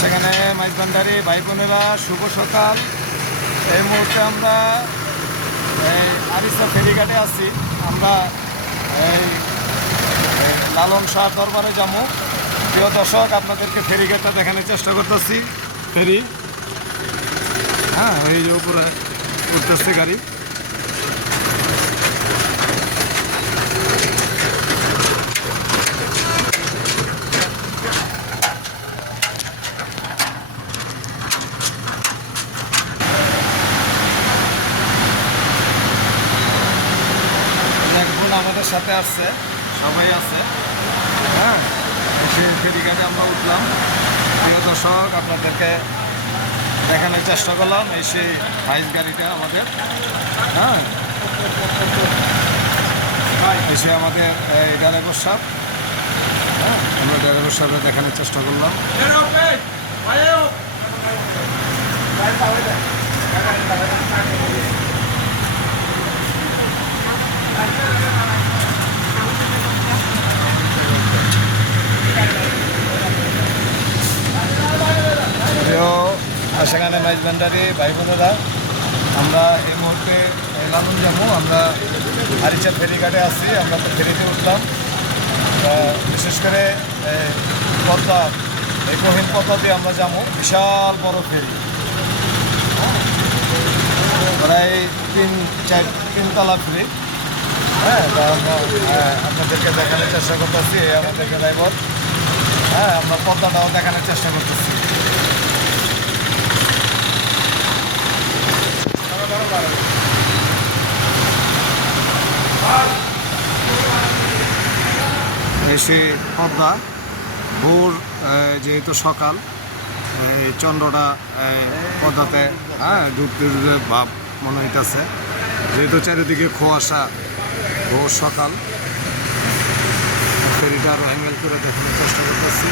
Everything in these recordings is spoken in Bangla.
সেখানে মাইজভান্ডারি ভাই বোনেরা শুভ সকাল। এই মুহূর্তে আমরা আরিসা ফেরিঘাটে আছি। আমরা এই লালন শাহ দরবারে যাবো। প্রিয় দর্শক, আপনাদেরকে ফেরিঘাটটা দেখানোর চেষ্টা করতেছি। ফেরি, হ্যাঁ, এই যে উপরে উঠতেছে গাড়ি। আমাদের সাথে আসছে, সবাই আছে, হ্যাঁ। সেই ফেরিঘাটে আমরা উঠলাম। প্রিয় দর্শক, আপনাদেরকে দেখানোর চেষ্টা করলাম এই সেই হাইস গাড়িটা আমাদের, হ্যাঁ। এসে আমাদের এই ড্রাইভার সাহেব, হ্যাঁ, আমরা ড্রাইভার সাহেবের দেখানোর চেষ্টা করলাম। সেখানে মাইজভান্ডারি ভাই বোনেরা, আমরা এই মুহূর্তে লালন যাবো। আমরা আরিচা ফেরিঘাটে আছি। আমরা তো ফেরিতে উঠলাম। বিশেষ করে পদ্মা, এই গহীন পদ্মা দিয়ে আমরা যাবো। বিশাল বড় ফেরি, প্রায় তিনতলা ফেরি, হ্যাঁ। আপনাদেরকে দেখানোর চেষ্টা করতেছি। আমাদেরকে ড্রাইভার, হ্যাঁ, আমরা পদ্মাটাও দেখানোর চেষ্টা করতেছি। এসে পদ্মা ভোর, যেহেতু সকাল, চন্দ্রটা পদ্মাতে, হ্যাঁ, ডুবতে ডুবতে ভাব মনে হইতেছে। যেহেতু চারিদিকে কুয়াশা, ভোর সকাল। ফেরিটা আরো অ্যাঙ্গেল করে দেখানোর চেষ্টা করতেছি।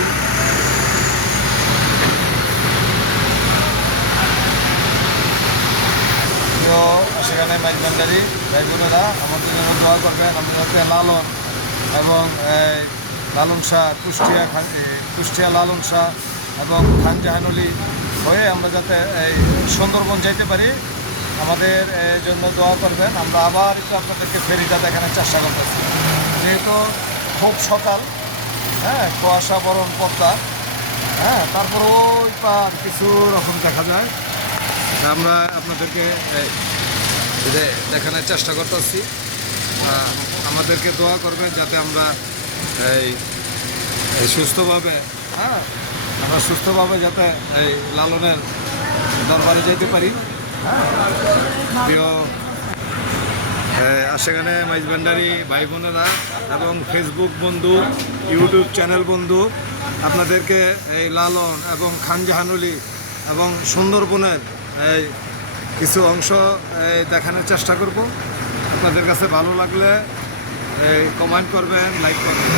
তো সেখানে মাইজভান্ডারি ভাই বোনেরা আমাদের জন্য দোয়া করবেন। আমরা যাতে লালন এবং লালন শাহ, কুষ্টিয়া লালন শাহ এবং খান জাহানুলি হয়ে আমরা যাতে এই সুন্দরবন যাইতে পারি, আমাদের জন্য দোয়া করবেন। আমরা আবার একটু আপনাদেরকে ফেরিটা দেখানোর চেষ্টা করতেছি। যেহেতু খুব সকাল, হ্যাঁ, কুয়াশা বরণ পদ্মা, হ্যাঁ, তারপর ওই পার কিছু রকম দেখা যায়। আমরা আপনাদেরকে দেখানোর চেষ্টা করতেছি। আমাদেরকে দোয়া করবেন যাতে আমরা এই সুস্থভাবে, হ্যাঁ, আমরা সুস্থভাবে যাতে এই লালনের দরবারে যেতে পারি, হ্যাঁ। প্রিয় সেখানে মাইজভান্ডারি ভাই বোনেরা এবং ফেসবুক বন্ধু, ইউটিউব চ্যানেল বন্ধু, আপনাদেরকে এই লালন এবং খান জাহানুলি এবং সুন্দরবনের এই কিছু অংশ দেখানোর চেষ্টা করব। আপনাদের কাছে ভালো লাগলে কমেন্ট করবেন, লাইক করবেন।